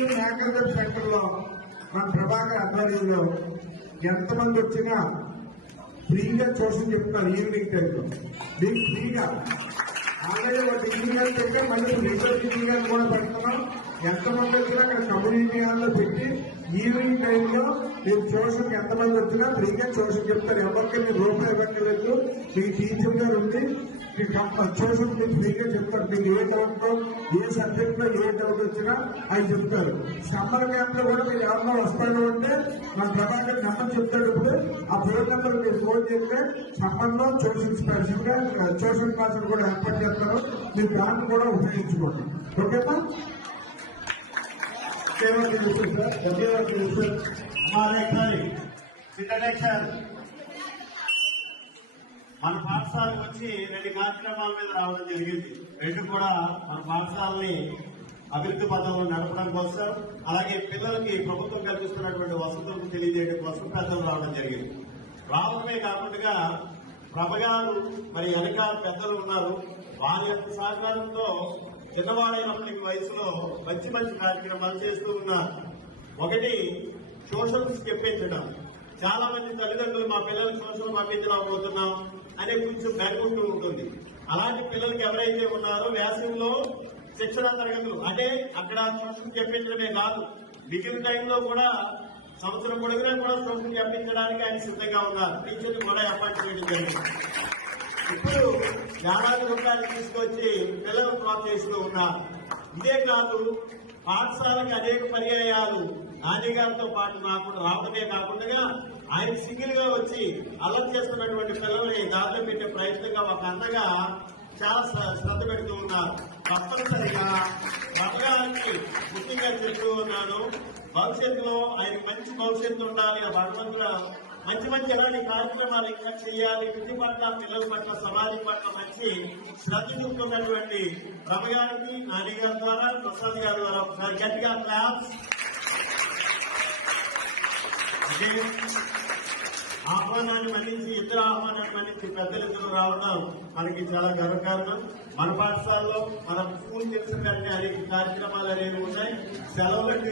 ప్రతి maker centre లో మన ప్రభాకర్ ఆధ్వర్యంలో ఎంతమంది వచ్చినా ఫ్రీగా ట్యూషన్ చెప్తున్నారు. ఈవినింగ్ టైంలో దీనికి ఫ్రీగా ఆల్రెడీ ఒక డిగ్రీ గారు పెట్టాం, మళ్ళీ రిజర్వ్ డిగ్రీ గారు కూడా పెడుతున్నాం. ఎంతమంది వచ్చినా అక్కడ కమ్యూనిటీ హాల్లో పెట్టి ఈవినింగ్ టైంలో మీరు ట్యూషన్ ఎంతమంది వచ్చినా ఫ్రీగా ట్యూషన్ చెప్తారు. ఎవరికి మీరు రూపాయలు ఇవ్వట్లేదు. మీకు టీచర్ గారు ఉంది, ట్యూషన్ మీకు ఫ్రీగా చెప్తారు. మీకు ఏ డౌట్ ఏ సబ్జెక్ట్ లో ఏ డౌట్ వచ్చినా అవి చెప్తారు. సమ్మర్ క్యాంప్ లో కూడా మీరు ఎవరన్నా వస్తాడు అంటే మన ప్రభాకర్ నెంబర్ చెప్తాడు. ఇప్పుడు ఆ ఫోన్ నెంబర్ మీరు ఫోన్ చేస్తే సమ్మర్ లో ట్యూషన్ స్పెషల్ గా ట్యూషన్ క్లాసులు కూడా ఏర్పాటు చేస్తారు. మీరు దాన్ని కూడా ఉపయోగించుకోండి. ఓకేనా? మన పాఠశాలకు వచ్చి 2 కార్యక్రమాల మీద రావడం జరిగింది. 2 కూడా మన పాఠశాలని అభివృద్ధి పథంలో నడపడం కోసం, అలాగే పిల్లలకి ప్రభుత్వం కల్పిస్తున్నటువంటి వసతులకు తెలియజేయడం కోసం పెద్దలు రావడం జరిగింది. రావడమే కాకుండా ప్రభగారు మరి వెనకాల పెద్దలు ఉన్నారు. వారి యొక్క సహకారంతో చిన్నవాడైనప్పటికీ వయసులో మంచి మంచి కార్యక్రమాలు చేస్తూ ఉన్నారు. ఒకటి ట్యూషన్స్ చెప్పించడం. చాలా మంది తల్లిదండ్రులు మా పిల్లలు ట్యూషన్ పంపించలేకపోతున్నాం అనే కొంచెం బెరుగుంటూ ఉంటుంది. అలాంటి పిల్లలకి ఎవరైతే ఉన్నారో వేసవిలో శిక్షణ తరగతులు అంటే అక్కడ ట్యూషన్ చెప్పించడమే కాదు, మిగిలిన టైంలో కూడా సంవత్సరం పొడుగునా కూడా ట్యూషన్ చెప్పించడానికి ఆయన సిద్ధంగా ఉన్నారు. టీచర్లు కూడా ఏర్పాటు చేయడం జరిగింది. ఇప్పుడు 50 రూపాయలు తీసుకొచ్చి పిల్లలు ప్రోత్సహిస్తూ ఉన్నారు. ఇదే కాదు, పాఠశాలకు అనేక పర్యాయాలు నాని గారితో పాటు నాకు రావడమే కాకుండా ఆయన సింగిల్ గా వచ్చి అలర్ట్ చేస్తున్నటువంటి పిల్లల్ని దారిలో పెట్టే ప్రయత్నంగా ఒక అన్నగా చాలా శ్రద్ధ పెడుతూ ఉన్నారు. తప్పనిసరిగా భగవానికి ముఖ్యంగా చెప్తూ ఉన్నాను, భవిష్యత్తులో ఆయన మంచి భవిష్యత్తు ఉండాలి. ఆ భగవంతుడు మంచి మంచి ఎలాంటి కార్యక్రమాలు ఇంకా చేయాలి. విధి పట్ల, పిల్లల పట్ల, సమాజం పట్ల మంచి శ్రద్ధ చూపుతున్నటువంటి రమగారికి నాని గారి ద్వారా, ప్రసాద్ గారి ద్వారా ఒకసారి గట్టిగా క్లాప్స్. ఆహ్వానాన్ని మన్నించి, ఇద్దరు ఆహ్వానాన్ని మన్నించి పెద్దలిద్దరు రావడం మనకి చాలా గర్వకారణం. మన పాఠశాలలో మనం స్కూల్ తెలిసిన అనేక కార్యక్రమాలు అనేవి ఉన్నాయి. సెలవులకు